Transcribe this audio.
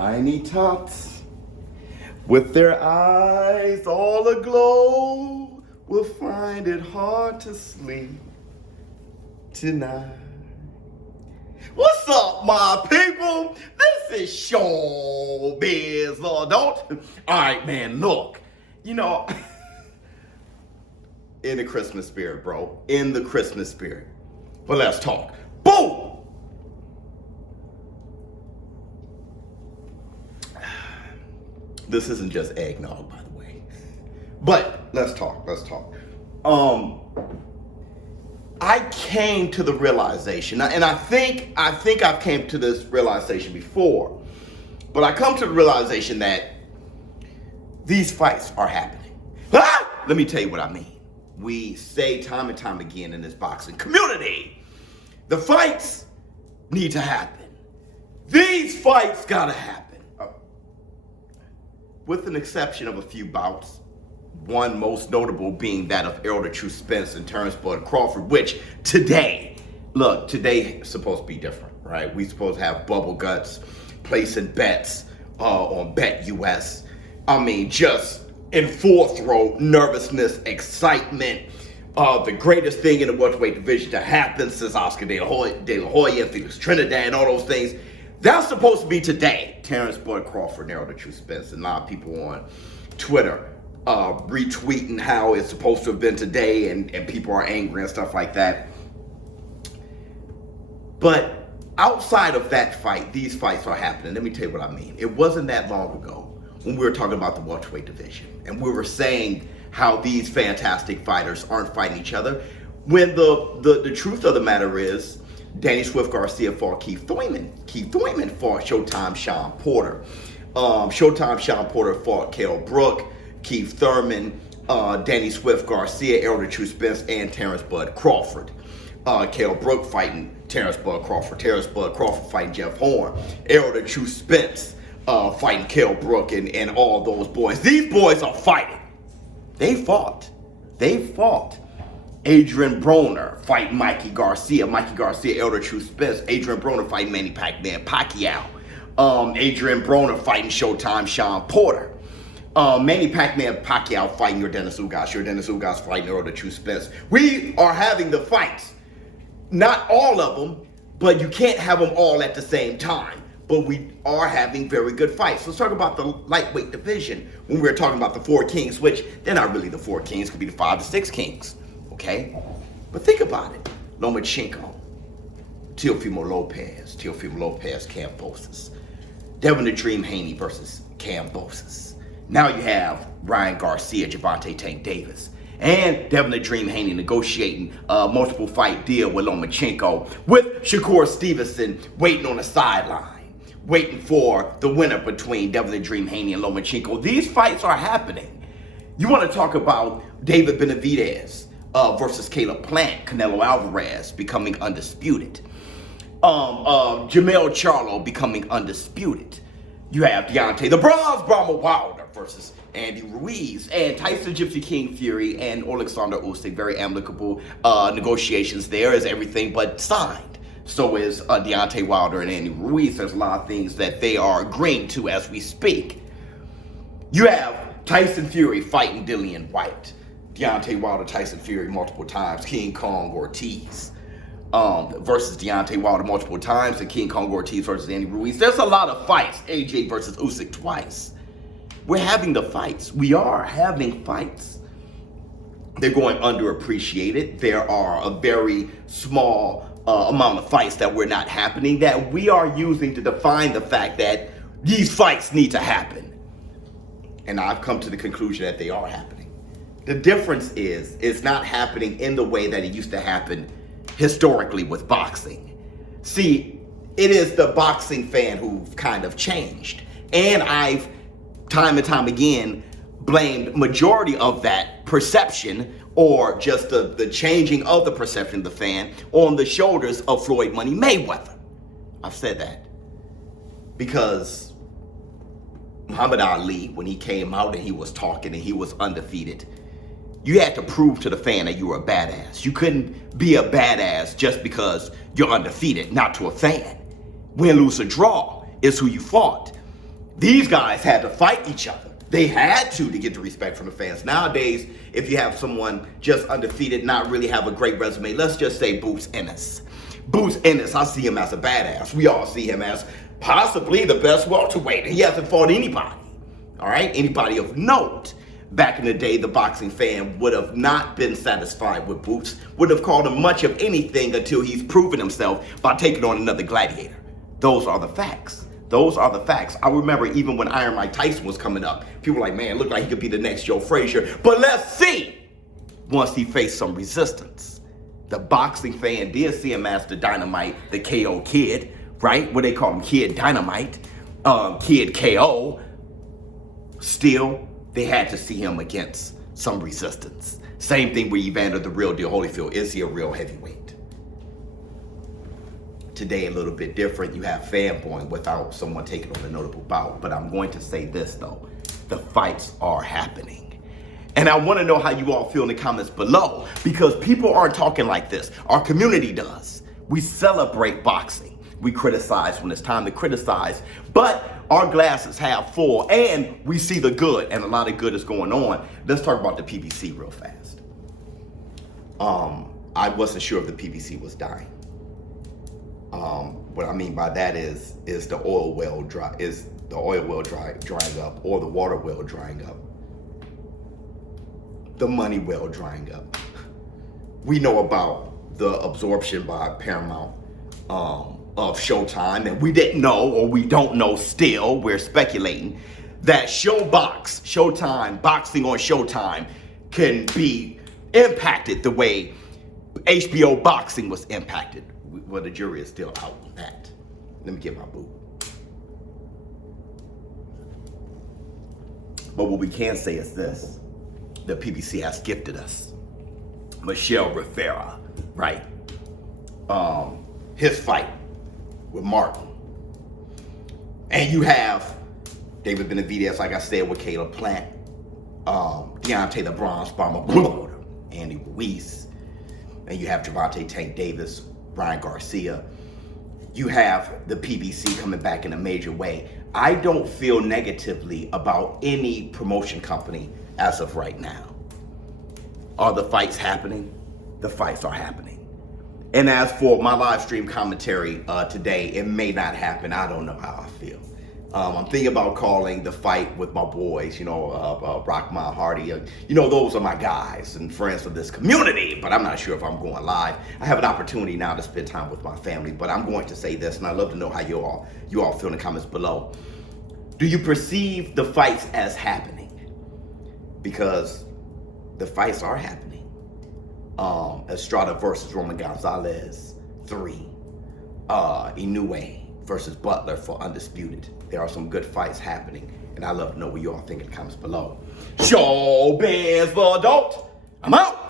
Tiny tots with their eyes all aglow will find it hard to sleep tonight. What's up, my people? This is Showbiz Adult. All right, man, look, in the Christmas spirit, bro. In the Christmas spirit. But let's talk. Boom! This isn't just eggnog, by the way. But let's talk. I came to the realization, and I think I've came to this realization before, but I come to the realization that these fights are happening. Let me tell you what I mean. We say time and time again in this boxing community, the fights need to happen. These fights gotta happen. With an exception of a few bouts, one most notable being that of Errol the Truth Spence and Terrence Bud Crawford, which today is supposed to be different, right? We supposed to have bubble guts, placing bets on BetUS. I mean, just in full throat, nervousness, excitement. The greatest thing in the welterweight division to happen since Oscar De La Hoya, Felix Trinidad, and all those things. That's supposed to be today. Terrence Bud Crawford and Errol the Truth Spence. And a lot of people on Twitter retweeting how it's supposed to have been today, and people are angry and stuff like that. But outside of that fight, these fights are happening. Let me tell you what I mean. It wasn't that long ago when we were talking about the welterweight division, and we were saying how these fantastic fighters aren't fighting each other, when the truth of the matter is, Danny Swift Garcia fought Keith Thurman. Keith Thurman fought Showtime Shawn Porter. Showtime Shawn Porter fought Kell Brook, Keith Thurman, Danny Swift Garcia, Errol the Truth Spence, and Terrence Bud Crawford. Kell Brook fighting Terrence Bud Crawford. Terrence Bud Crawford fighting Jeff Horn. Errol the Truth Spence fighting Kell Brook and all those boys. These boys are fighting. They fought. Adrian Broner fighting Mikey Garcia. Mikey Garcia, Errol the Truth Spence. Adrian Broner fighting Manny Pacquiao. Adrian Broner fighting Showtime Shawn Porter. Manny Pacquiao fighting Yordenis Ugas. Yordenis Ugas fighting Errol the Truth Spence. We are having the fights. Not all of them, but you can't have them all at the same time. But we are having very good fights. Let's talk about the lightweight division. When we're talking about the four kings, which they're not really the four kings, could be the 5 to 6 kings. Okay? But think about it. Lomachenko, Teofimo Lopez, Kambosos. Devin the Dream Haney versus Kambosos. Now you have Ryan Garcia, Gervonta Tank Davis, and Devin the Dream Haney negotiating a multiple fight deal with Lomachenko, with Shakur Stevenson waiting on the sideline, waiting for the winner between Devin the Dream Haney and Lomachenko. These fights are happening. You want to talk about David Benavidez versus Caleb Plant, Canelo Alvarez becoming undisputed. Jamel Charlo becoming undisputed. You have Deontay the Bronze Bomber Wilder versus Andy Ruiz, and Tyson Gypsy King Fury and Alexander Usyk. Very amicable negotiations there, is everything but signed. So is Deontay Wilder and Andy Ruiz. There's a lot of things that they are agreeing to as we speak. You have Tyson Fury fighting Dillian White. Deontay Wilder, Tyson Fury multiple times. King Kong Ortiz versus Deontay Wilder multiple times, and King Kong Ortiz versus Andy Ruiz. There's a lot of fights. AJ versus Usyk twice. We're having the fights. We are having fights. They're going underappreciated. There are a very small amount of fights that we're not happening, that we are using to define the fact that these fights need to happen. And I've come to the conclusion that they are happening. The difference is, it's not happening in the way that it used to happen historically with boxing. See, it is the boxing fan who've kind of changed. And I've, time and time again, blamed majority of that perception, or just the changing of the perception of the fan, on the shoulders of Floyd Money Mayweather. I've said that. Because Muhammad Ali, when he came out and he was talking and he was undefeated, you had to prove to the fan that you were a badass. You couldn't be a badass just because you're undefeated, not to a fan. Win, lose, or draw is who you fought. These guys had to fight each other. They had to get the respect from the fans. Nowadays, if you have someone just undefeated, not really have a great resume, let's just say Boots Ennis. Boots Ennis, I see him as a badass. We all see him as possibly the best welterweight. He hasn't fought anybody, all right? Anybody of note. Back in the day, the boxing fan would have not been satisfied with Boots, would have called him much of anything until he's proven himself by taking on another gladiator. Those are the facts. Those are the facts. I remember even when Iron Mike Tyson was coming up, people were like, man, look like he could be the next Joe Frazier. But let's see once he faced some resistance. The boxing fan did see him as the Dynamite, the KO Kid, right? What they call him, Kid Dynamite, Kid KO. Still, they had to see him against some resistance. Same thing with Evander the Real Deal Holyfield. Is he a real heavyweight? Today, a little bit different. You have fanboying without someone taking on a notable bout. But I'm going to say this, though. The fights are happening. And I want to know how you all feel in the comments below, because people aren't talking like this. Our community does. We celebrate boxing. We criticize when it's time to criticize, but our glass is half full and we see the good, and a lot of good is going on. Let's talk about the PBC real fast. I wasn't sure if the PBC was dying. What I mean by that is the oil well drying up, or the water well drying up, the money well drying up. We know about the absorption by Paramount of Showtime, and we didn't know, or we don't know still, we're speculating, that Showtime, boxing on Showtime can be impacted the way HBO boxing was impacted. Well, the jury is still out on that. Let me get my boo. But what we can say is this: the PBC has gifted us Michel Rivera, right? His fight with Martin. And you have David Benavidez, like I said, with Caleb Plant, Deontay the Bronze Bomber, Andy Ruiz, and you have Gervonta Tank Davis, Ryan Garcia. You have the PBC coming back in a major way. I don't feel negatively about any promotion company as of right now. Are the fights happening? The fights are happening. And as for my live stream commentary today, it may not happen. I don't know how I feel. I'm thinking about calling the fight with my boys, Rockman Hardy. Those are my guys and friends of this community, but I'm not sure if I'm going live. I have an opportunity now to spend time with my family, but I'm going to say this, and I'd love to know how you all feel in the comments below. Do you perceive the fights as happening? Because the fights are happening. Estrada versus Roman Gonzalez 3. Inoue versus Butler for Undisputed. There are some good fights happening, and I'd love to know what you all think in the comments below. Showbiz for Adult. I'm out.